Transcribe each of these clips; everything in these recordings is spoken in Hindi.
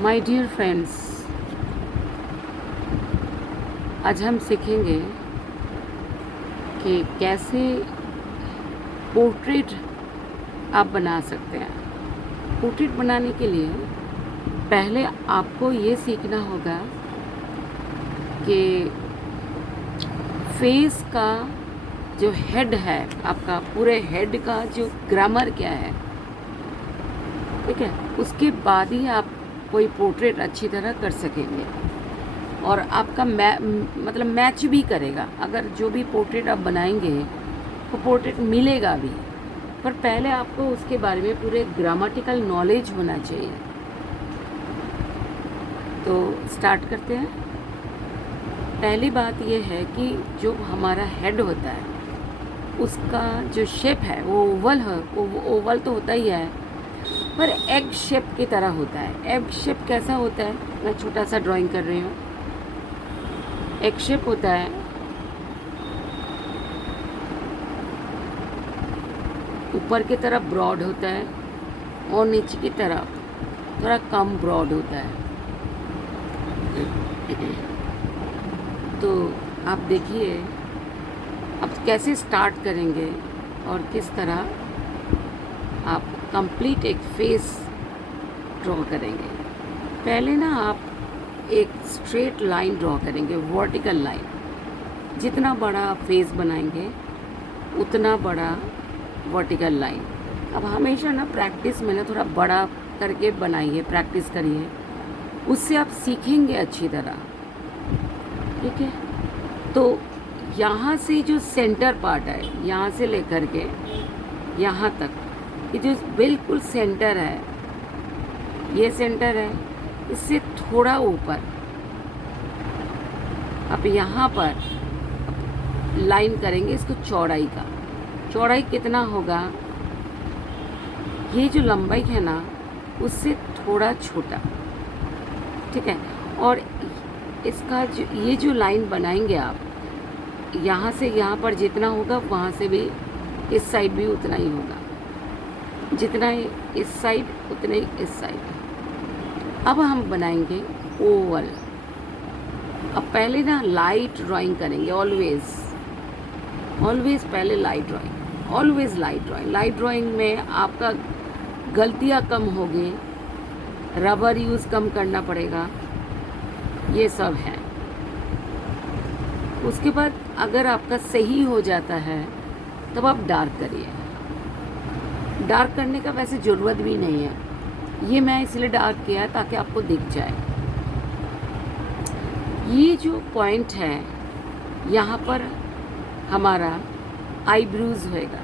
माय डियर फ्रेंड्स, आज हम सीखेंगे कि कैसे पोर्ट्रेट आप बना सकते हैं। पोर्ट्रेट बनाने के लिए पहले आपको ये सीखना होगा कि फेस का जो हेड है, आपका पूरे हेड का जो ग्रामर क्या है, ठीक है, उसके बाद ही आप कोई पोर्ट्रेट अच्छी तरह कर सकेंगे और आपका मतलब मैच भी करेगा। अगर जो भी पोर्ट्रेट आप बनाएंगे वो पोर्ट्रेट मिलेगा भी, पर पहले आपको उसके बारे में पूरे ग्रामेटिकल नॉलेज होना चाहिए। तो स्टार्ट करते हैं। पहली बात यह है कि जो हमारा हेड होता है उसका जो शेप है वो ओवल है। वो ओवल तो होता ही है, पर एग शेप की तरह होता है। एग शेप कैसा होता है, मैं छोटा सा ड्राइंग कर रही हूँ। एग शेप होता है, ऊपर की तरफ ब्रॉड होता है और नीचे की तरफ थोड़ा कम ब्रॉड होता है। तो आप देखिए अब कैसे स्टार्ट करेंगे और किस तरह आप कंप्लीट एक फेस ड्रॉ करेंगे। पहले ना आप एक स्ट्रेट लाइन ड्रॉ करेंगे, वर्टिकल लाइन। जितना बड़ा आप फेस बनाएंगे उतना बड़ा वर्टिकल लाइन। अब हमेशा ना प्रैक्टिस में ना थोड़ा बड़ा करके बनाइए, प्रैक्टिस करिए, उससे आप सीखेंगे अच्छी तरह, ठीक है। तो यहाँ से जो सेंटर पार्ट है, यहाँ से लेकर के यहाँ तक, ये जो बिल्कुल सेंटर है, ये सेंटर है, इससे थोड़ा ऊपर आप यहाँ पर लाइन करेंगे इसको चौड़ाई का। चौड़ाई कितना होगा, ये जो लंबाई है ना उससे थोड़ा छोटा, ठीक है। और इसका जो ये जो लाइन बनाएंगे आप, यहाँ से यहाँ पर जितना होगा वहाँ से भी इस साइड भी उतना ही होगा, जितना इस साइड उतना ही इस साइड। अब हम बनाएंगे ओवल। अब पहले ना लाइट ड्राइंग करेंगे, ऑलवेज पहले light drawing, always light drawing. Light drawing में आपका गलतियाँ कम होगी, रबर यूज़ कम करना पड़ेगा, ये सब है। उसके बाद अगर आपका सही हो जाता है तब आप डार्क करिए। डार्क करने का वैसे ज़रूरत भी नहीं है, ये मैं इसलिए डार्क किया है ताकि आपको दिख जाए। ये जो पॉइंट है यहाँ पर हमारा आईब्रोज होएगा।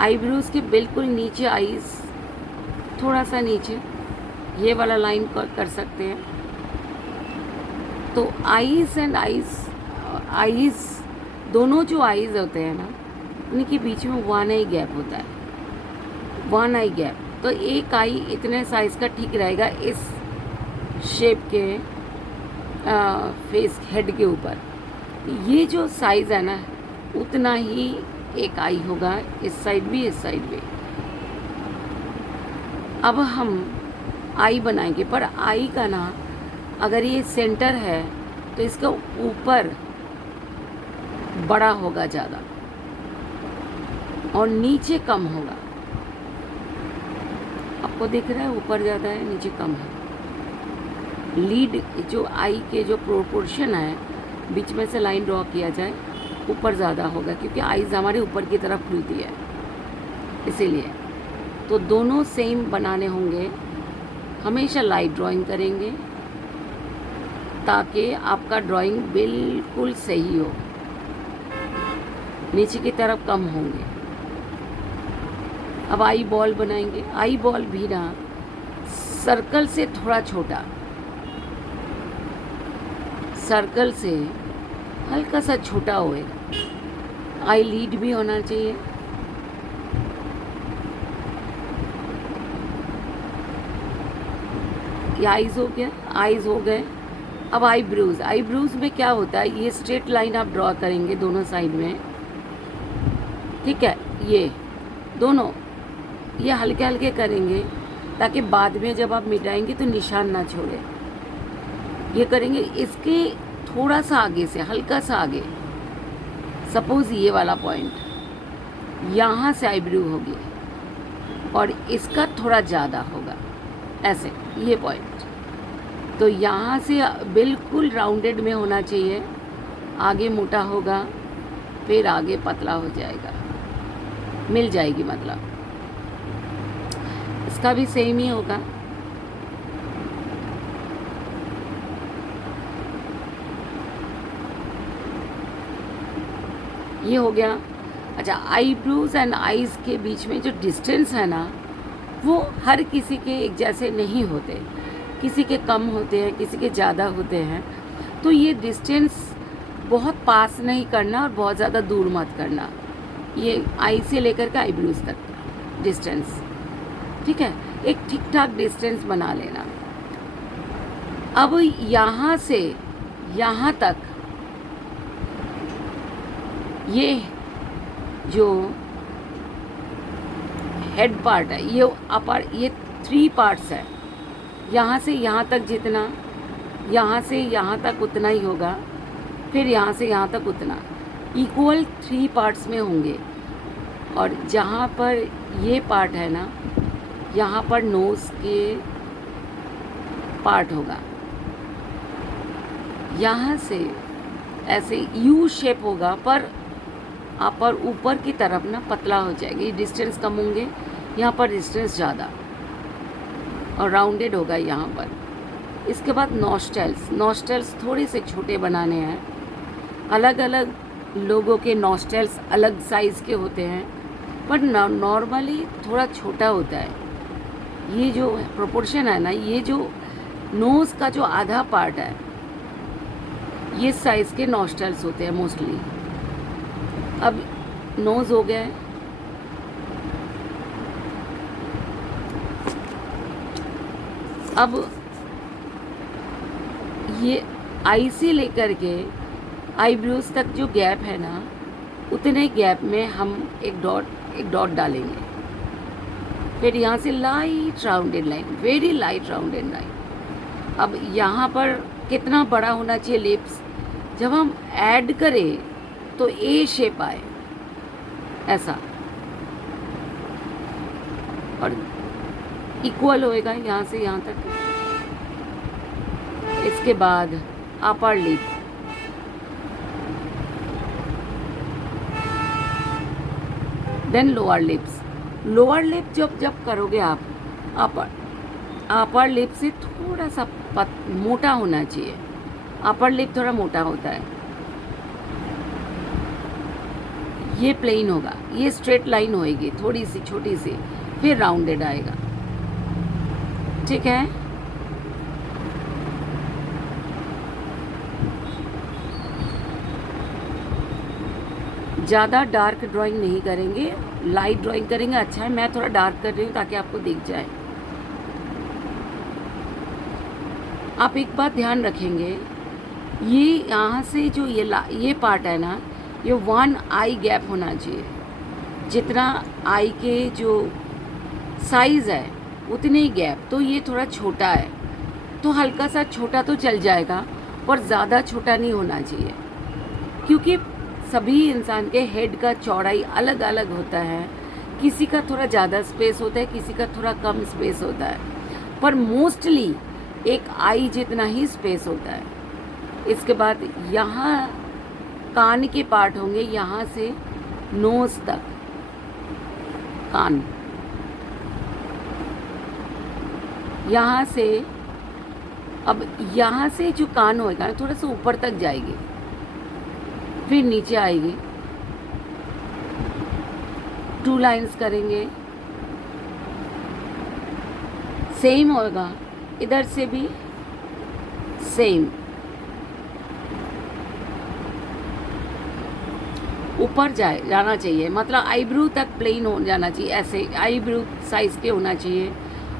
आईब्रोज के बिल्कुल नीचे आईज, थोड़ा सा नीचे ये वाला लाइन कर सकते हैं। तो आईज एंड आईज दोनों जो आईज होते हैं ना, उनके बीच में वन आई गैप होता है, वन आई गैप। तो एक आई इतने साइज़ का ठीक रहेगा इस शेप के फेस हेड के ऊपर। ये जो साइज़ है ना उतना ही एक आई होगा, इस साइड भी इस साइड भी। अब हम आई बनाएंगे, पर आई का ना अगर ये सेंटर है तो इसका ऊपर बड़ा होगा ज़्यादा और नीचे कम होगा। आपको दिख रहा है ऊपर ज़्यादा है नीचे कम है। लीड जो आई के जो प्रोपोर्शन है, बीच में से लाइन ड्रॉ किया जाए, ऊपर ज़्यादा होगा क्योंकि आईज हमारे ऊपर की तरफ खुलती है, इसीलिए। तो दोनों सेम बनाने होंगे। हमेशा लाइट ड्राइंग करेंगे ताकि आपका ड्राइंग बिल्कुल सही हो, नीचे की तरफ कम होंगे। अब आई बॉल बनाएंगे। आई बॉल भी ना सर्कल से थोड़ा छोटा, सर्कल से हल्का सा छोटा होएगा। आई लीड भी होना चाहिए। ये आईज हो गया, आईज हो गए। अब आईब्रोज। आईब्रोज में क्या होता है, ये स्ट्रेट लाइन आप ड्रॉ करेंगे दोनों साइड में, ठीक है। ये दोनों ये हल्के हल्के करेंगे ताकि बाद में जब आप मिटाएंगे तो निशान ना छोड़े। ये करेंगे इसके थोड़ा सा आगे से, हल्का सा आगे, सपोज ये वाला पॉइंट, यहाँ से आईब्रो होगी और इसका थोड़ा ज़्यादा होगा, ऐसे ये पॉइंट। तो यहाँ से बिल्कुल राउंडेड में होना चाहिए, आगे मोटा होगा फिर आगे पतला हो जाएगा, मिल जाएगी मतलब। इसका भी सेम ही होगा। ये हो गया। अच्छा, आईब्रोज एंड आईज के बीच में जो डिस्टेंस है ना, वो हर किसी के एक जैसे नहीं होते, किसी के कम होते हैं, किसी के ज़्यादा होते हैं। तो ये डिस्टेंस बहुत पास नहीं करना और बहुत ज़्यादा दूर मत करना। ये आई से लेकर के आईब्रोज तक डिस्टेंस, ठीक है, एक ठीक ठाक डिस्टेंस बना लेना। अब यहाँ से यहाँ तक ये जो हेड पार्ट है, ये अपर, ये 3 पार्ट्स है। यहाँ से यहाँ तक जितना, यहाँ से यहाँ तक उतना ही होगा, फिर यहाँ से यहाँ तक उतना, इक्वल 3 पार्ट्स में होंगे। और जहाँ पर ये पार्ट है ना, यहाँ पर नोज़ के पार्ट होगा, यहाँ से ऐसे यू शेप होगा, पर पर ऊपर की तरफ ना पतला हो जाएगी, डिस्टेंस कम होंगे, यहाँ पर डिस्टेंस ज़्यादा, और राउंडेड होगा यहाँ पर। इसके बाद नॉस्टल्स थोड़े से छोटे बनाने हैं। अलग अलग लोगों के नॉस्टल्स अलग साइज़ के होते हैं, पर नॉर्मली थोड़ा छोटा होता है। ये जो प्रोपोर्शन है ना, ये जो नोज़ का जो आधा पार्ट है, ये साइज़ के नॉस्टल्स होते हैं मोस्टली। अब नोज़ हो गया है। अब ये आई से लेकर के आईब्रोज तक जो गैप है ना, उतने गैप में हम एक डॉट डालेंगे। फिर यहाँ से light rounded line, very light rounded line. अब यहाँ पर कितना बड़ा होना चाहिए लिप्स, जब हम ऐड करें तो ए शेप आए, ऐसा, और इक्वल होएगा यहाँ से यहाँ तक। इसके बाद upper lip, then lower lips. Lower lip जब करोगे आप, अपर लिप से थोड़ा सा मोटा होना चाहिए। अपर लिप थोड़ा मोटा होता है, ये प्लेन होगा, ये स्ट्रेट लाइन होएगी थोड़ी सी छोटी सी, फिर राउंडेड आएगा, ठीक है। ज़्यादा डार्क ड्राइंग नहीं करेंगे, लाइट ड्राइंग करेंगे, अच्छा है। मैं थोड़ा डार्क कर रही हूँ ताकि आपको दिख जाए। आप एक बात ध्यान रखेंगे, ये यहाँ से जो ये पार्ट है ना, ये 1 आई गैप होना चाहिए। जितना आई के जो साइज़ है उतने ही गैप। तो ये थोड़ा छोटा है, तो हल्का सा छोटा तो चल जाएगा, पर ज़्यादा छोटा नहीं होना चाहिए, क्योंकि सभी इंसान के हेड का चौड़ाई अलग अलग होता है। किसी का थोड़ा ज़्यादा स्पेस होता है, किसी का थोड़ा कम स्पेस होता है, पर मोस्टली एक आई जितना ही स्पेस होता है। इसके बाद यहाँ कान के पार्ट होंगे, यहाँ से नोज़ तक कान, यहाँ से, अब यहाँ से जो कान होएगा थोड़ा सा ऊपर तक जाएगी, फिर नीचे आएगी। 2 लाइंस करेंगे, सेम होगा, इधर से भी सेम, ऊपर जाना चाहिए, मतलब आईब्रो तक प्लेन हो जाना चाहिए, ऐसे आईब्रो साइज़ के होना चाहिए।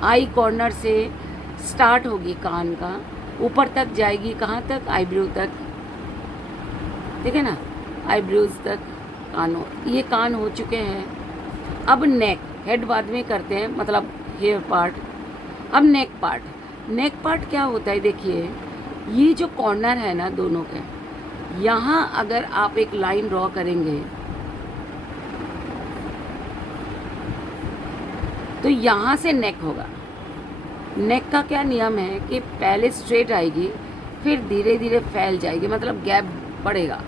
आई कॉर्नर से स्टार्ट होगी कान का, ऊपर तक जाएगी, कहाँ तक, आईब्रो तक, ठीक है ना, आईब्रोज तक कान ये कान हो चुके हैं। अब नेक, हेड बाद में करते हैं, मतलब हेयर पार्ट। अब नेक पार्ट क्या होता है, देखिए ये जो कॉर्नर है ना दोनों के, यहाँ अगर आप एक लाइन ड्रॉ करेंगे तो यहाँ से नेक होगा। नेक का क्या नियम है कि पहले स्ट्रेट आएगी, फिर धीरे धीरे फैल जाएगी, मतलब गैप बढ़ेगा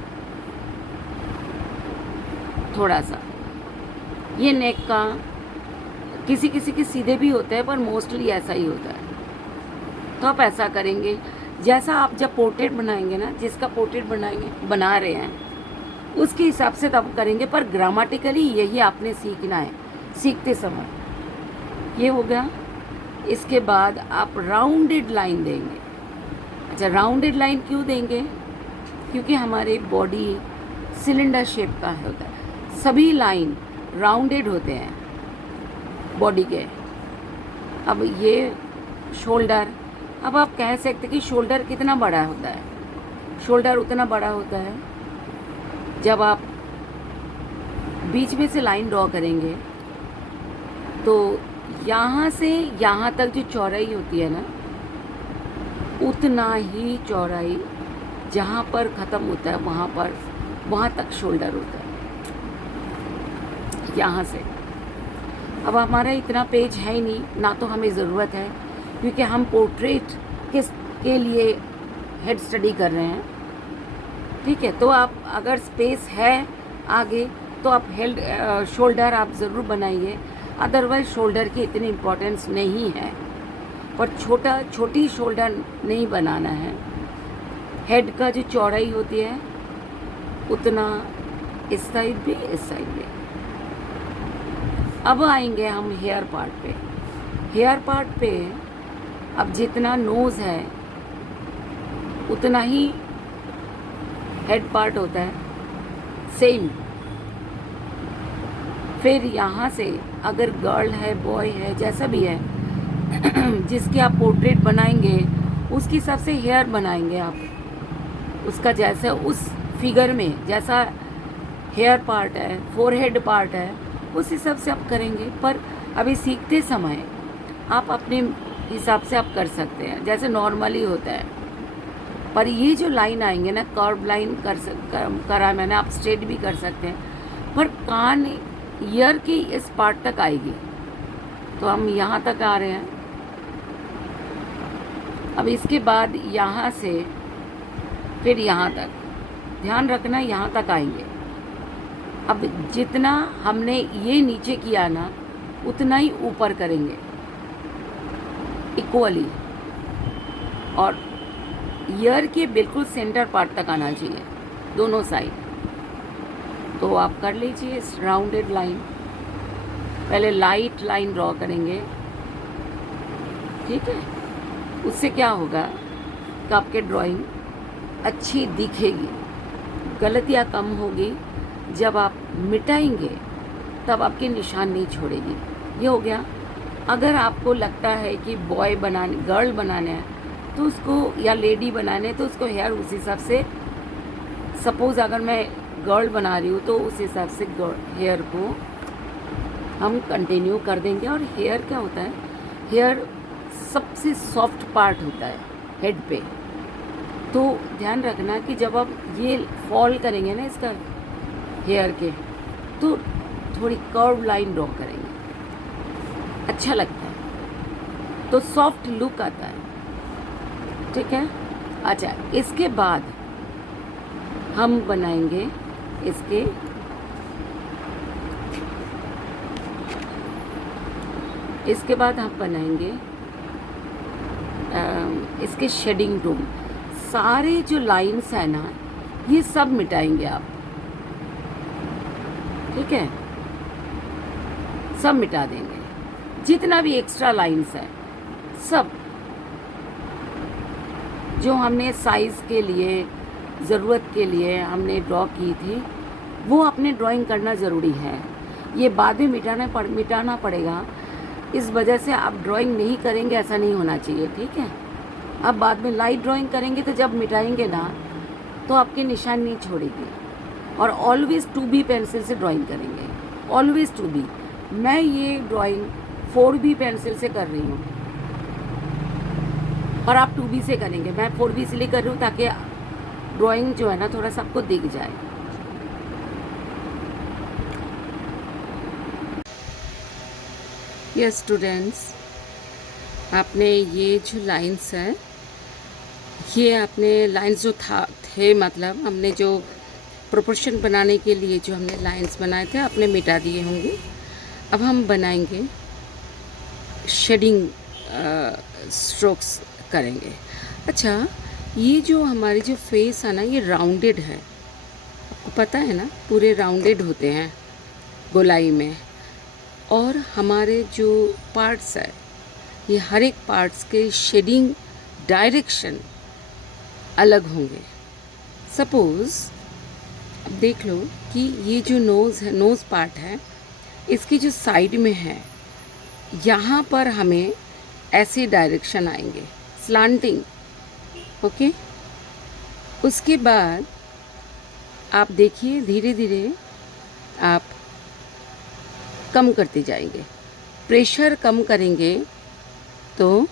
थोड़ा सा। ये नेक का किसी किसी के सीधे भी होते हैं, पर मोस्टली ऐसा ही होता है। तो आप ऐसा करेंगे, जैसा आप जब पोर्ट्रेट बनाएंगे ना, जिसका पोर्ट्रेट बना रहे हैं उसके हिसाब से तब करेंगे, पर ग्रामेटिकली यही आपने सीखना है सीखते समय। ये हो गया। इसके बाद आप राउंडेड लाइन देंगे। अच्छा, राउंडेड लाइन क्यों देंगे? क्योंकि हमारे बॉडी सिलेंडर शेप का होता है, सभी लाइन राउंडेड होते हैं बॉडी के। अब ये शोल्डर, अब आप कह सकते कि शोल्डर कितना बड़ा होता है, शोल्डर उतना बड़ा होता है जब आप बीच में से लाइन ड्रॉ करेंगे तो यहाँ से यहाँ तक जो चौड़ाई होती है ना, उतना ही चौड़ाई जहाँ पर ख़त्म होता है वहाँ तक शोल्डर होता है, यहाँ से। अब हमारा इतना पेज है ही नहीं, ना तो हमें ज़रूरत है, क्योंकि हम पोर्ट्रेट के लिए हेड स्टडी कर रहे हैं, ठीक है। तो आप अगर स्पेस है आगे तो आप शोल्डर आप ज़रूर बनाइए, अदरवाइज शोल्डर की इतनी इम्पोर्टेंस नहीं है, पर छोटी शोल्डर नहीं बनाना है। हेड का जो चौड़ाई होती है उतना इस साइड भी, इस साइड भी। अब आएंगे हम हेयर पार्ट पे। हेयर पार्ट पे अब जितना नोज़ है उतना ही हेड पार्ट होता है, सेम। फिर यहाँ से अगर गर्ल है, बॉय है, जैसा भी है जिसकी आप पोर्ट्रेट बनाएंगे उसके हिसाब से हेयर बनाएंगे आप, उसका जैसा उस फिगर में जैसा हेयर पार्ट है, फोरहेड पार्ट है, उस हिसाब से आप करेंगे। पर अभी सीखते समय आप अपने हिसाब से आप कर सकते हैं, जैसे नॉर्मली होता है। पर ये जो लाइन आएंगे ना, कर्व लाइन करा मैंने, आप स्ट्रेट भी कर सकते हैं, पर कान ईयर की इस पार्ट तक आएगी। तो हम यहाँ तक आ रहे हैं। अब इसके बाद यहाँ से फिर यहाँ तक, ध्यान रखना यहाँ तक आएंगे। अब जितना हमने ये नीचे किया ना, उतना ही ऊपर करेंगे इक्वली, और ईयर के बिल्कुल सेंटर पार्ट तक आना चाहिए दोनों साइड। तो आप कर लीजिए इस राउंडेड लाइन। पहले लाइट लाइन ड्रॉ करेंगे, ठीक है। उससे क्या होगा कि आपके ड्राइंग अच्छी दिखेगी, गलतियाँ कम होगी। जब आप मिटाएंगे तब आपके निशान नहीं छोड़ेगी। ये हो गया। अगर आपको लगता है कि बॉय बनाने, गर्ल बनाना है तो उसको, या लेडी बनाने, तो उसको हेयर उस हिसाब से, सपोज़ अगर मैं गर्ल बना रही हूँ तो उस हिसाब से हेयर को हम कंटिन्यू कर देंगे। और हेयर क्या होता है, हेयर सबसे सॉफ्ट पार्ट होता है हेड पे। तो ध्यान रखना कि जब आप ये फॉल करेंगे ना इसका हेयर के, तो थोड़ी कर्व लाइन ड्रॉ करेंगे, अच्छा लगता है, तो सॉफ्ट लुक आता है, ठीक है। अच्छा, इसके बाद हम बनाएंगे इसके बाद हम बनाएंगे इसके शेडिंग टूल। सारे जो लाइन्स हैं ना, ये सब मिटाएंगे आप, ठीक है, सब मिटा देंगे। जितना भी एक्स्ट्रा लाइन्स है सब, जो हमने साइज़ के लिए, ज़रूरत के लिए हमने ड्रॉ की थी, वो अपने ड्राइंग करना ज़रूरी है। ये बाद में मिटाना पड़ेगा। इस वजह से आप ड्राइंग नहीं करेंगे ऐसा नहीं होना चाहिए, ठीक है। अब बाद में लाइट ड्राइंग करेंगे तो जब मिटाएंगे ना तो आपके निशान नहीं छोड़ेगी। और ऑलवेज़ 2B पेंसिल से ड्राइंग करेंगे, ऑलवेज़ 2B। मैं ये ड्राइंग 4B पेंसिल से कर रही हूँ, और आप 2B से करेंगे। मैं 4B इसलिए कर रही हूँ ताकि ड्राइंग जो है ना थोड़ा सा आपको दिख जाए। ये स्टूडेंट्स, आपने ये जो लाइंस है, ये आपने लाइंस जो थे मतलब हमने जो प्रोपोर्शन बनाने के लिए जो हमने लाइंस बनाए थे आपने मिटा दिए होंगे। अब हम बनाएंगे शेडिंग स्ट्रोक्स करेंगे। अच्छा, ये जो हमारी जो फेस है ना ये राउंडेड है, आपको पता है ना, पूरे राउंडेड होते हैं गोलाई में। और हमारे जो पार्ट्स है ये हर एक पार्ट्स के शेडिंग डायरेक्शन अलग होंगे। सपोज़ अब देख लो कि ये जो नोज़ है, नोज़ पार्ट है, इसकी जो साइड में है यहाँ पर हमें ऐसे डायरेक्शन आएंगे, स्लांटिंग। ओके, उसके बाद आप देखिए धीरे धीरे आप कम करते जाएंगे, प्रेशर कम करेंगे तो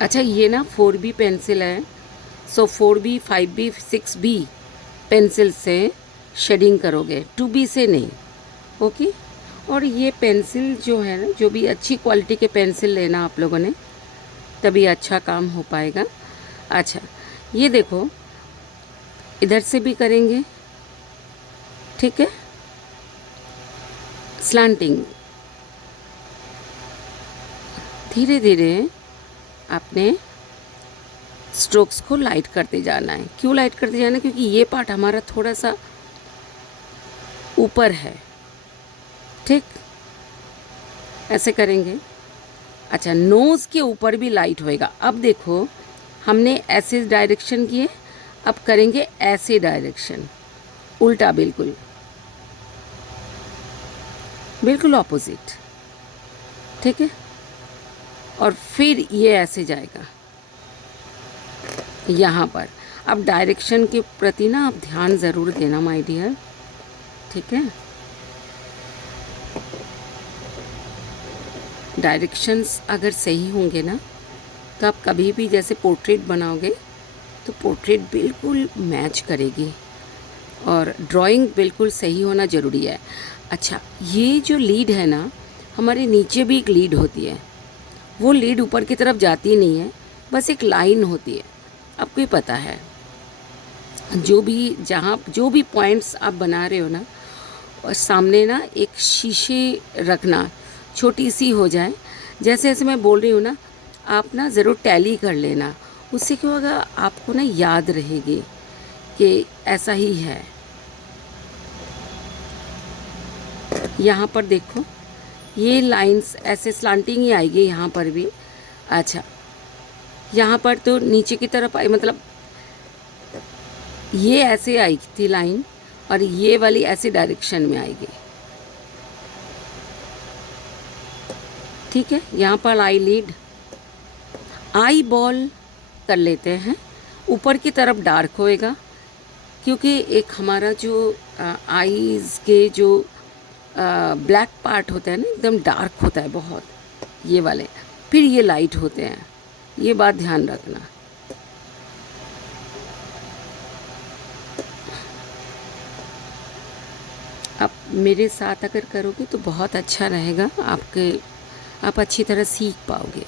अच्छा ये ना 4B पेंसिल है, सो 4B 5B 6B पेंसिल से शेडिंग करोगे, 2B से नहीं। ओके, और ये पेंसिल जो है ना, जो भी अच्छी क्वालिटी के पेंसिल लेना आप लोगों ने, तभी अच्छा काम हो पाएगा। अच्छा ये देखो, इधर से भी करेंगे, ठीक है, स्लांटिंग। धीरे धीरे आपने स्ट्रोक्स को लाइट करते जाना है। क्यों लाइट करते जाना है? क्योंकि ये पार्ट हमारा थोड़ा सा ऊपर है, ठीक, ऐसे करेंगे। अच्छा, नोज़ के ऊपर भी लाइट होएगा। अब देखो हमने ऐसे डायरेक्शन किए, अब करेंगे ऐसे डायरेक्शन, उल्टा, बिल्कुल बिल्कुल ऑपोजिट, ठीक है। और फिर ये ऐसे जाएगा यहाँ पर। अब डायरेक्शन के प्रति ना आप ध्यान ज़रूर देना माय डियर, ठीक है। डायरेक्शंस अगर सही होंगे ना तो आप कभी भी जैसे पोर्ट्रेट बनाओगे तो पोर्ट्रेट बिल्कुल मैच करेगी, और ड्राइंग बिल्कुल सही होना ज़रूरी है। अच्छा, ये जो लीड है ना, हमारे नीचे भी एक लीड होती है, वो लीड ऊपर की तरफ जाती नहीं है, बस एक लाइन होती है, आपको ही पता है। जो भी जहाँ जो भी पॉइंट्स आप बना रहे हो ना, और सामने ना एक शीशे रखना, छोटी सी हो जाए, जैसे जैसे मैं बोल रही हूँ ना, आप ना ज़रूर टैली कर लेना, उससे क्या होगा आपको ना याद रहेगी कि ऐसा ही है। यहाँ पर देखो ये लाइंस ऐसे स्लांटिंग ही आएगी यहाँ पर भी। अच्छा, यहाँ पर तो नीचे की तरफ आई, मतलब ये ऐसे आई थी लाइन, और ये वाली ऐसे डायरेक्शन में आएगी, ठीक है। यहाँ पर आई लीड, आई बॉल कर लेते हैं, ऊपर की तरफ डार्क होएगा, क्योंकि एक हमारा जो आईज़ के जो ब्लैक पार्ट होता है ना, एकदम डार्क होता है बहुत, ये वाले, फिर ये लाइट होते हैं, ये बात ध्यान रखना। आप मेरे साथ अगर करोगे तो बहुत अच्छा रहेगा, आप अच्छी तरह सीख पाओगे,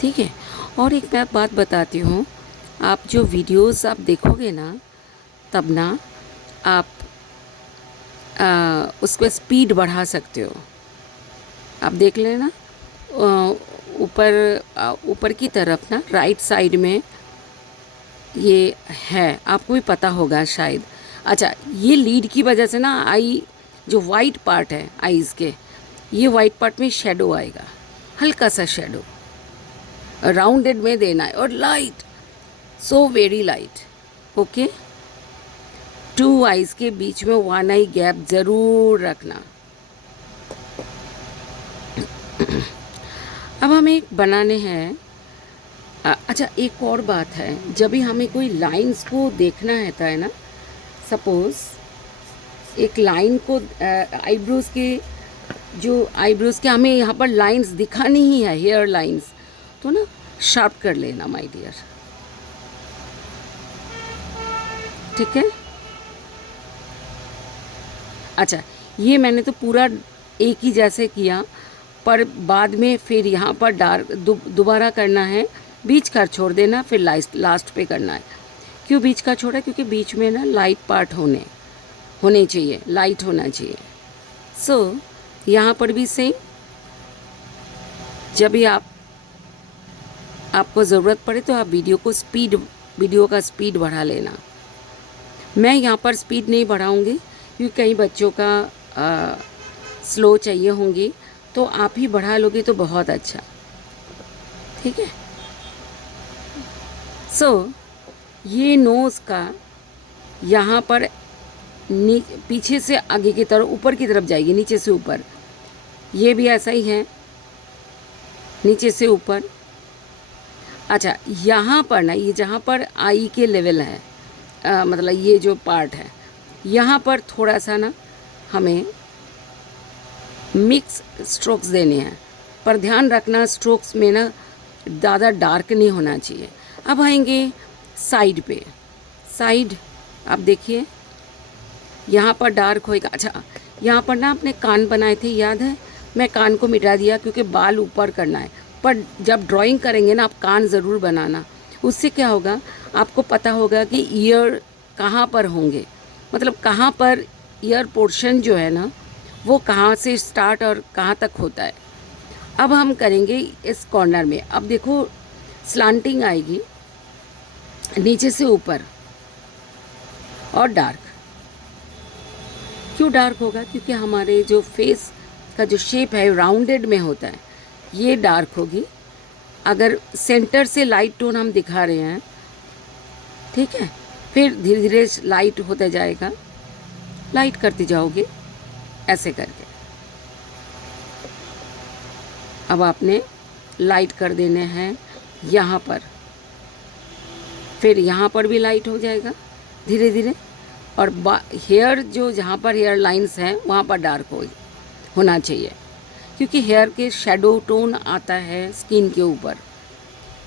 ठीक है। और एक मैं बात बताती हूँ, आप जो वीडियोस आप देखोगे ना, तब ना आप उसको स्पीड बढ़ा सकते हो। आप देख लेना ऊपर की तरफ ना राइट साइड में ये है, आपको भी पता होगा शायद। अच्छा, ये लीड की वजह से ना आई जो वाइट पार्ट है आईज़ के, ये वाइट पार्ट में शेडो आएगा, हल्का सा शेडो राउंडेड में देना है, और light, so very light. Okay, 2 eyes के बीच में 1 आई गैप ज़रूर रखना। अब हमें बनाने हैं। अच्छा, एक और बात है, जब भी हमें कोई लाइंस को देखना रहता है ना, सपोज़ एक लाइन को आईब्रोज के जो आईब्रोज़ के हमें यहाँ पर लाइंस दिखानी ही है, हेयर लाइंस, तो ना शार्प कर लेना माय डियर, ठीक है। अच्छा, ये मैंने तो पूरा एक ही जैसे किया, पर बाद में फिर यहाँ पर डार्क दोबारा करना है, बीच का छोड़ देना, फिर लास्ट पे करना है। क्यों बीच का छोड़ा? क्योंकि बीच में ना लाइट पार्ट होने चाहिए, लाइट होना चाहिए। सो यहाँ पर भी सेम, जब भी आपको ज़रूरत पड़े तो आप वीडियो का स्पीड बढ़ा लेना। मैं यहाँ पर स्पीड नहीं बढ़ाऊँगी क्योंकि कई बच्चों का स्लो चाहिए होंगी, तो आप ही बढ़ा लोगे तो बहुत अच्छा, ठीक है। सो ये नोज़ का यहाँ पर पीछे से आगे की तरफ, ऊपर की तरफ जाएगी, नीचे से ऊपर। ये भी ऐसा ही है, नीचे से ऊपर। अच्छा, यहाँ पर ना, ये जहाँ पर आई के लेवल है, मतलब ये जो पार्ट है, यहाँ पर थोड़ा सा ना हमें मिक्स स्ट्रोक्स देने हैं, पर ध्यान रखना स्ट्रोक्स में ना ज़्यादा डार्क नहीं होना चाहिए। अब आएंगे साइड पे, साइड आप देखिए यहाँ पर डार्क होएगा। अच्छा, यहाँ पर ना अपने कान बनाए थे, याद है? मैं कान को मिटा दिया क्योंकि बाल ऊपर करना है, पर जब ड्राइंग करेंगे ना आप कान ज़रूर बनाना। उससे क्या होगा, आपको पता होगा कि ईयर कहाँ पर होंगे, मतलब कहाँ पर ईयर पोर्शन जो है ना वो कहाँ से स्टार्ट और कहाँ तक होता है। अब हम करेंगे इस कॉर्नर में। अब देखो स्लांटिंग आएगी नीचे से ऊपर और डार्क। क्यों डार्क होगा? क्योंकि हमारे जो फेस का जो शेप है राउंडेड में होता है, ये डार्क होगी। अगर सेंटर से लाइट टोन हम दिखा रहे हैं, ठीक है, फिर धीरे धीरे लाइट होता जाएगा, लाइट करते जाओगे ऐसे करके। अब आपने लाइट कर देने हैं यहाँ पर, फिर यहाँ पर भी लाइट हो जाएगा धीरे धीरे, और हेयर जो जहाँ पर हेयर लाइंस हैं वहाँ पर डार्क होना चाहिए, क्योंकि हेयर के शैडो टोन आता है स्किन के ऊपर।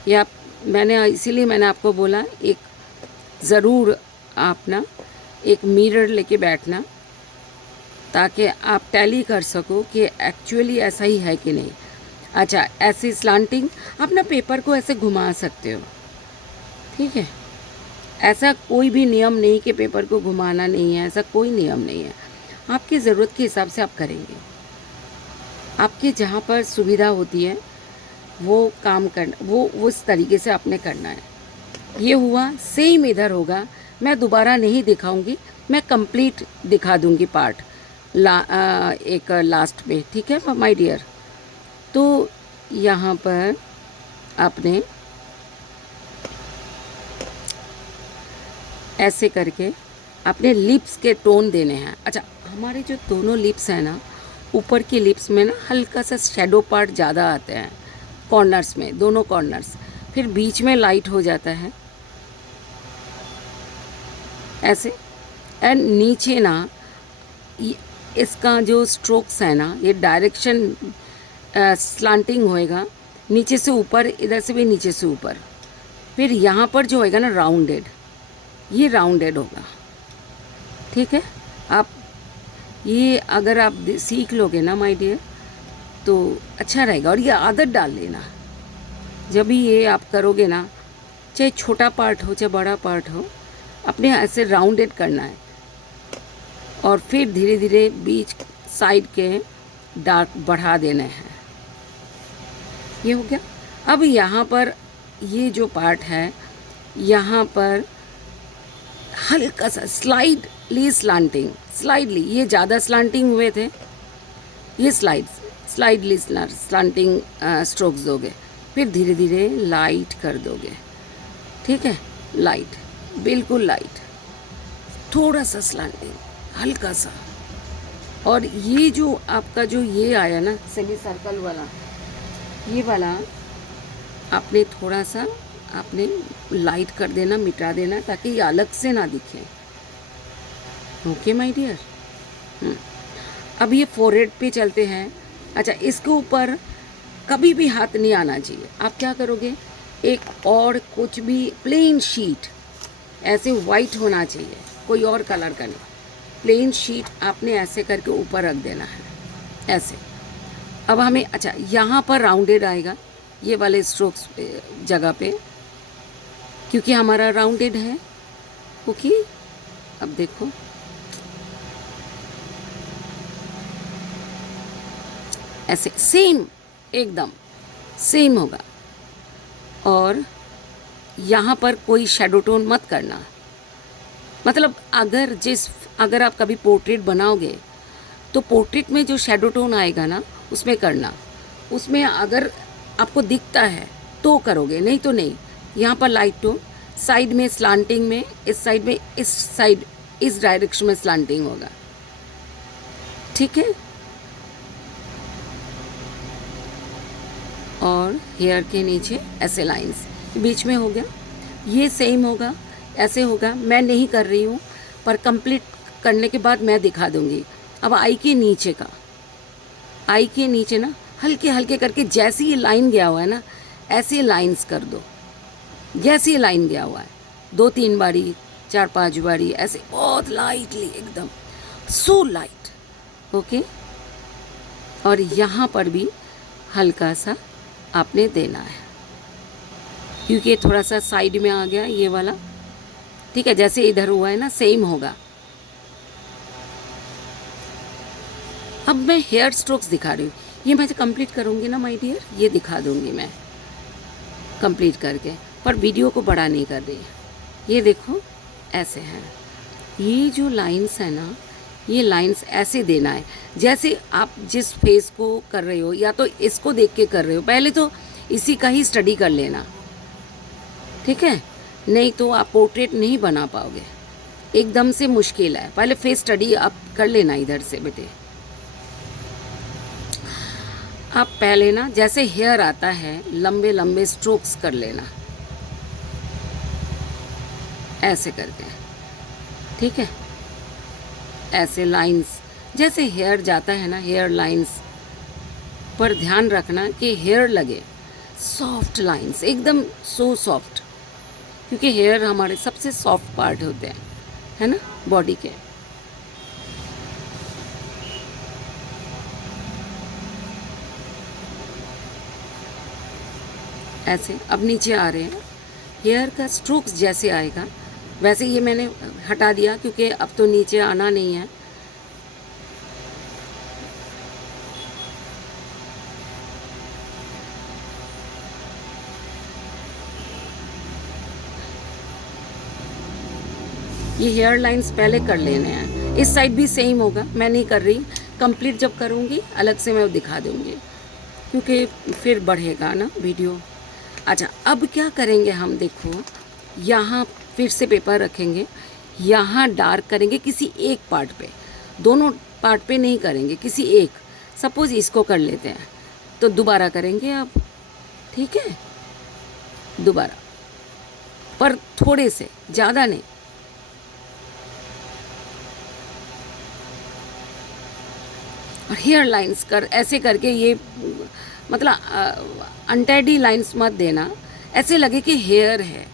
या इसीलिए मैंने आपको बोला एक ज़रूर आप ना एक मिरर लेके बैठना, ताकि आप टैली कर सको कि एक्चुअली ऐसा ही है कि नहीं। अच्छा, ऐसे स्लांटिंग आप ना पेपर को ऐसे घुमा सकते हो, ठीक है। ऐसा कोई भी नियम नहीं कि पेपर को घुमाना नहीं है, ऐसा कोई नियम नहीं है। आपकी ज़रूरत के हिसाब से आप करेंगे, आपके जहाँ पर सुविधा होती है वो काम करना, वो उस तरीके से आपने करना है। ये हुआ, सेम इधर होगा। मैं दोबारा नहीं दिखाऊंगी, मैं कंप्लीट दिखा दूंगी पार्ट एक लास्ट में, ठीक है माय डियर। तो यहाँ पर आपने ऐसे करके अपने लिप्स के टोन देने हैं। अच्छा, हमारे जो दोनों लिप्स हैं ना, ऊपर की लिप्स में ना हल्का सा शैडो पार्ट ज़्यादा आते हैं कॉर्नर्स में, दोनों कॉर्नर्स, फिर बीच में लाइट हो जाता है ऐसे। एंड नीचे ना इसका जो स्ट्रोक्स है ना, ये डायरेक्शन स्लांटिंग होएगा, नीचे से ऊपर, इधर से भी नीचे से ऊपर। फिर यहाँ पर जो होएगा ना राउंडेड, ये राउंडेड होगा, ठीक है। आप ये अगर आप सीख लोगे ना माय डियर तो अच्छा रहेगा। और ये आदत डाल लेना, जब भी ये आप करोगे ना, चाहे छोटा पार्ट हो चाहे बड़ा पार्ट हो, अपने ऐसे राउंडेड करना है, और फिर धीरे धीरे बीच साइड के डार्क बढ़ा देने हैं। ये हो गया। अब यहाँ पर ये जो पार्ट है, यहाँ पर हल्का सा स्लाइडली ये ज़्यादा स्लांटिंग हुए थे, ये स्लाइडली स्लांटिंग स्ट्रोक्स दोगे, फिर धीरे धीरे लाइट कर दोगे, ठीक है। लाइट, बिल्कुल लाइट, थोड़ा सा स्लांटिंग, हल्का सा। और ये जो आपका जो ये आया ना सेमी सर्कल वाला, ये वाला आपने थोड़ा सा आपने लाइट कर देना, मिटा देना, ताकि ये अलग से ना दिखे। Okay my dear. अब ये फोरहेड पे चलते हैं। अच्छा, इसके ऊपर कभी भी हाथ नहीं आना चाहिए। आप क्या करोगे, एक और कुछ भी प्लेन शीट ऐसे वाइट होना चाहिए, कोई और कलर का नहीं, प्लेन शीट आपने ऐसे करके ऊपर रख देना है, ऐसे। अब हमें, अच्छा, यहाँ पर राउंडेड आएगा ये वाले स्ट्रोक्स जगह पे, क्योंकि हमारा राउंडेड है। ओके, अब देखो ऐसे सेम, एकदम सेम होगा। और यहाँ पर कोई शेडो टोन मत करना। मतलब अगर आप कभी पोर्ट्रेट बनाओगे तो पोर्ट्रेट में जो शेडो टोन आएगा ना, उसमें करना। उसमें अगर आपको दिखता है तो करोगे, नहीं तो नहीं। यहाँ पर लाइट टोन, साइड में स्लांटिंग में, इस साइड में, इस साइड, इस डायरेक्शन में स्लांटिंग होगा, ठीक है। और हेयर के नीचे ऐसे लाइंस, बीच में हो गया, ये सेम होगा, ऐसे होगा। मैं नहीं कर रही हूँ, पर कंप्लीट करने के बाद मैं दिखा दूँगी। अब आई के नीचे का, आई के नीचे ना हल्के हल्के करके, जैसे ये लाइन गया हुआ है ना, ऐसे लाइंस कर दो, जैसे ये लाइन गया हुआ है, 2-3 बारी, 4-5 बारी, ऐसे बहुत लाइटली, एकदम सो लाइट। ओके, और यहाँ पर भी हल्का सा आपने देना है, क्योंकि ये थोड़ा सा साइड में आ गया ये वाला, ठीक है। जैसे इधर हुआ है ना, सेम होगा। अब मैं हेयर स्ट्रोक्स दिखा रही हूँ, ये मैं कंप्लीट करूँगी ना माय डियर, ये दिखा दूँगी मैं कंप्लीट करके, पर वीडियो को बड़ा नहीं कर रही। ये देखो ऐसे हैं, ये जो लाइंस है ना, ये लाइंस ऐसे देना है जैसे आप जिस फेस को कर रहे हो, या तो इसको देख के कर रहे हो। पहले तो इसी का ही स्टडी कर लेना, ठीक है, नहीं तो आप पोर्ट्रेट नहीं बना पाओगे, एकदम से मुश्किल है। पहले फेस स्टडी आप कर लेना इधर से बेटे। आप पहले ना जैसे हेयर आता है, लंबे लंबे स्ट्रोक्स कर लेना, ऐसे करके, ठीक है। ऐसे लाइंस, जैसे हेयर जाता है ना, हेयर लाइंस पर ध्यान रखना कि हेयर लगे सॉफ्ट लाइंस, एकदम सो सॉफ्ट, क्योंकि हेयर हमारे सबसे सॉफ्ट पार्ट होते हैं, है ना, बॉडी के। ऐसे अब नीचे आ रहे हैं, हेयर का स्ट्रोक्स जैसे आएगा वैसे, ये मैंने हटा दिया क्योंकि अब तो नीचे आना नहीं है। ये हेयर लाइंस पहले कर लेने हैं, इस साइड भी सेम होगा, मैं नहीं कर रही, कंप्लीट जब करूँगी अलग से मैं दिखा दूँगी, क्योंकि फिर बढ़ेगा ना वीडियो। अच्छा, अब क्या करेंगे हम, देखो यहाँ फिर से पेपर रखेंगे, यहाँ डार्क करेंगे किसी एक पार्ट पे, दोनों पार्ट पे नहीं करेंगे, किसी एक। सपोज इसको कर लेते हैं तो दोबारा करेंगे अब, ठीक है, दोबारा, पर थोड़े से, ज़्यादा नहीं। और हेयर लाइंस कर ऐसे करके, ये मतलब अनटाइडी लाइंस मत देना, ऐसे लगे कि हेयर है।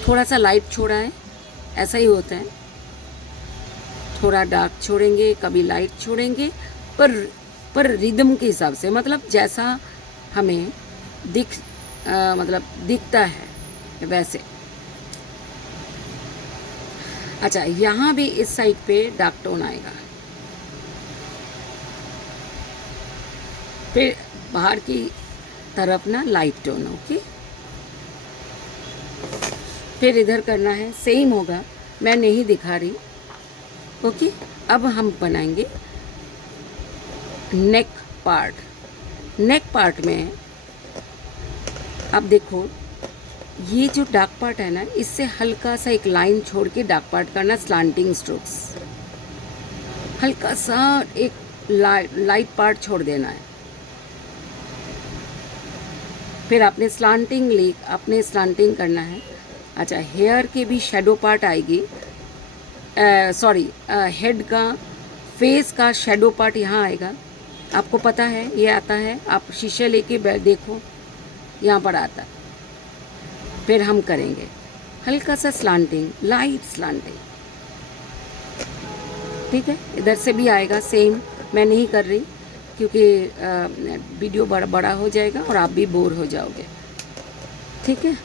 थोड़ा सा लाइट छोड़ा है, ऐसा ही होता है, थोड़ा डार्क छोड़ेंगे, कभी लाइट छोड़ेंगे, पर रिदम के हिसाब से, मतलब जैसा हमें मतलब दिखता है वैसे। अच्छा, यहाँ भी इस साइड पे डार्क टोन आएगा, फिर बाहर की तरफ ना लाइट टोन। ओके, फिर इधर करना है, सेम होगा, मैं नहीं दिखा रही। ओके, अब हम बनाएंगे नेक पार्ट। नेक पार्ट में अब देखो, ये जो डार्क पार्ट है ना, इससे हल्का सा एक लाइन छोड़ के डार्क पार्ट करना, स्लांटिंग स्ट्रोक्स, हल्का सा एक लाइट पार्ट छोड़ देना है। फिर आपने स्लांटिंग करना है। अच्छा, हेयर के भी शेडो पार्ट आएगी, सॉरी हेड का, फेस का शेडो पार्ट यहाँ आएगा। आपको पता है ये आता है, आप शीशे लेके देखो, यहाँ पर आता है। फिर हम करेंगे हल्का सा स्लांटिंग, लाइट स्लांटिंग, ठीक है। इधर से भी आएगा सेम, मैं नहीं कर रही क्योंकि वीडियो बड़ा हो जाएगा और आप भी बोर हो जाओगे, ठीक है।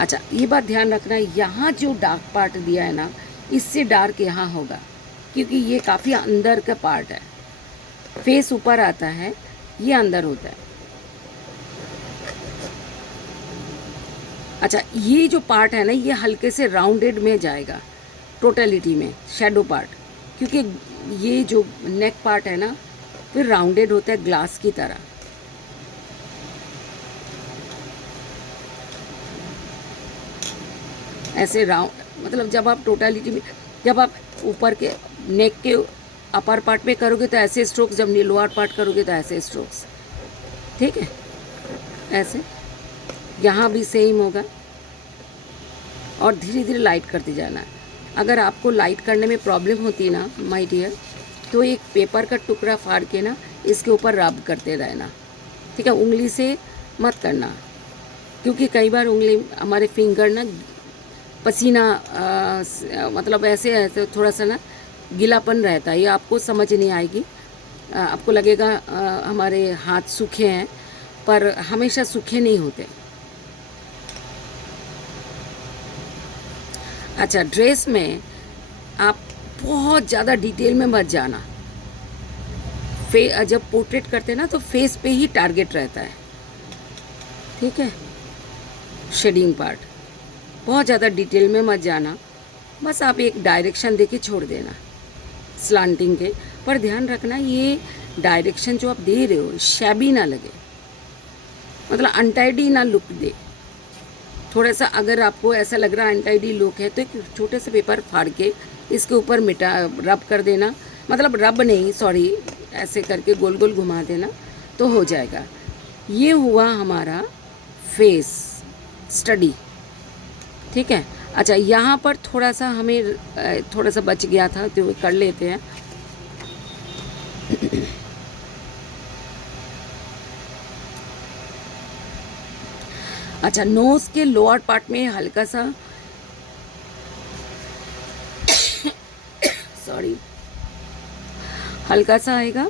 अच्छा, ये बात ध्यान रखना, यहाँ जो डार्क पार्ट दिया है ना, इससे डार्क यहाँ होगा क्योंकि ये काफ़ी अंदर का पार्ट है। फेस ऊपर आता है, ये अंदर होता है। अच्छा, ये जो पार्ट है ना, ये हल्के से राउंडेड में जाएगा टोटलिटी में, शेडो पार्ट, क्योंकि ये जो नेक पार्ट है ना, फिर राउंडेड होता है ग्लास की तरह। ऐसे राउंड, मतलब जब आप टोटलिटी में, जब आप ऊपर के नेक के अपर पार्ट पे करोगे तो ऐसे स्ट्रोक्स, जब लोअर पार्ट करोगे तो ऐसे स्ट्रोक्स, ठीक है। ऐसे यहाँ भी सेम होगा और धीरे धीरे लाइट करते जाना है। अगर आपको लाइट करने में प्रॉब्लम होती ना माय डियर, तो एक पेपर का टुकड़ा फाड़ के ना इसके ऊपर रब करते रहना, ठीक है। उंगली से मत करना क्योंकि कई बार उंगली, हमारे फिंगर ना पसीना मतलब ऐसे थोड़ा सा ना गीलापन रहता है, ये आपको समझ नहीं आएगी। आपको लगेगा हमारे हाथ सूखे हैं, पर हमेशा सूखे नहीं होते। अच्छा, ड्रेस में आप बहुत ज़्यादा डिटेल में मत जाना। जब पोर्ट्रेट करते हैं ना तो फेस पे ही टारगेट रहता है, ठीक है। शेडिंग पार्ट बहुत ज़्यादा डिटेल में मत जाना, बस आप एक डायरेक्शन देके छोड़ देना स्लांटिंग के। पर ध्यान रखना, ये डायरेक्शन जो आप दे रहे हो शैबी ना लगे, मतलब अनटाइडी ना लुक दे। थोड़ा सा अगर आपको ऐसा लग रहा है अनटाइडी लुक है तो एक छोटे से पेपर फाड़ के इसके ऊपर रब कर देना, मतलब रब नहीं, सॉरी, ऐसे करके गोल गोल घुमा देना तो हो जाएगा। ये हुआ हमारा फेस स्टडी, ठीक है। अच्छा, यहाँ पर थोड़ा सा हमें थोड़ा सा बच गया था तो कर लेते हैं। अच्छा, नोज़ के लोअर पार्ट में हल्का सा सॉरी, हल्का सा आएगा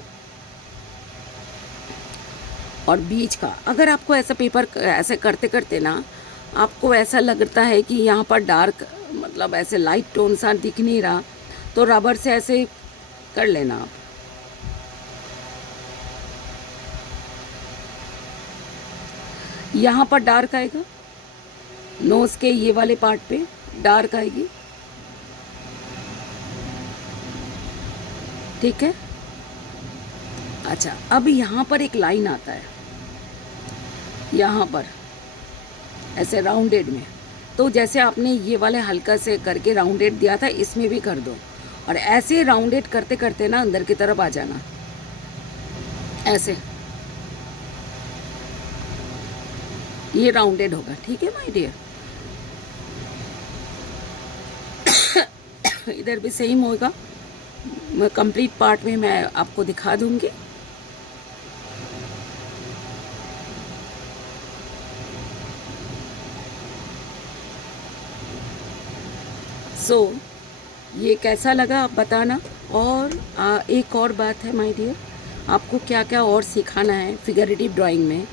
और बीच का, अगर आपको ऐसा पेपर ऐसे करते करते ना आपको ऐसा लगता है कि यहाँ पर डार्क, मतलब ऐसे लाइट टोन सा दिख नहीं रहा, तो रबर से ऐसे कर लेना आप। यहाँ पर डार्क आएगा, नोज़ के ये वाले पार्ट पे डार्क आएगी, ठीक है। अच्छा, अब यहाँ पर एक लाइन आता है, यहाँ पर ऐसे राउंडेड में, तो जैसे आपने ये वाले हल्का से करके राउंडेड दिया था, इसमें भी कर दो और ऐसे राउंडेड करते करते ना अंदर की तरफ आ जाना, ऐसे ये राउंडेड होगा, ठीक है माय डियर। इधर भी सेम होगा, कंप्लीट पार्ट में मैं आपको दिखा दूंगी। सो ये कैसा लगा आप बताना। और एक और बात है माय डियर, आपको क्या क्या और सिखाना है फिगरेटिव ड्राइंग में।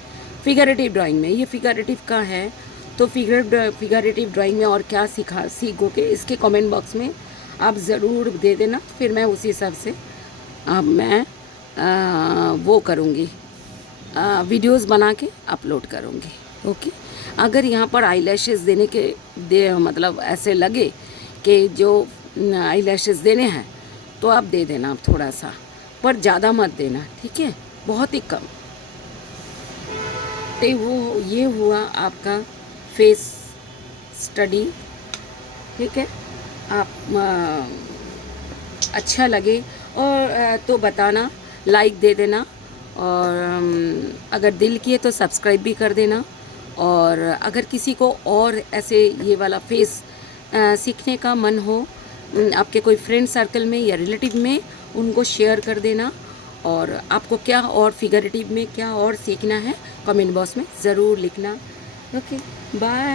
ये फिगरेटिव का है, तो फिगरेटिव ड्राइंग में और क्या सीखोगे इसके कमेंट बॉक्स में आप ज़रूर दे देना, फिर मैं उसी हिसाब से मैं वो करूँगी, वीडियोस बना के अपलोड करूँगी, ओके। अगर यहाँ पर आईलैशेस देने के मतलब ऐसे लगे कि जो आईलैशेस देने हैं तो आप दे देना, आप थोड़ा सा, पर ज़्यादा मत देना, ठीक है, बहुत ही कम। तो वो ये हुआ आपका फेस स्टडी, ठीक है। आप अच्छा लगे और तो बताना, लाइक दे देना और अगर दिल किए तो सब्सक्राइब भी कर देना। और अगर किसी को और ऐसे ये वाला फेस सीखने का मन हो आपके कोई फ्रेंड सर्कल में या रिलेटिव में, उनको शेयर कर देना। और आपको क्या और फिगरेटिव में क्या और सीखना है कमेंट बॉक्स में ज़रूर लिखना। Okay, bye.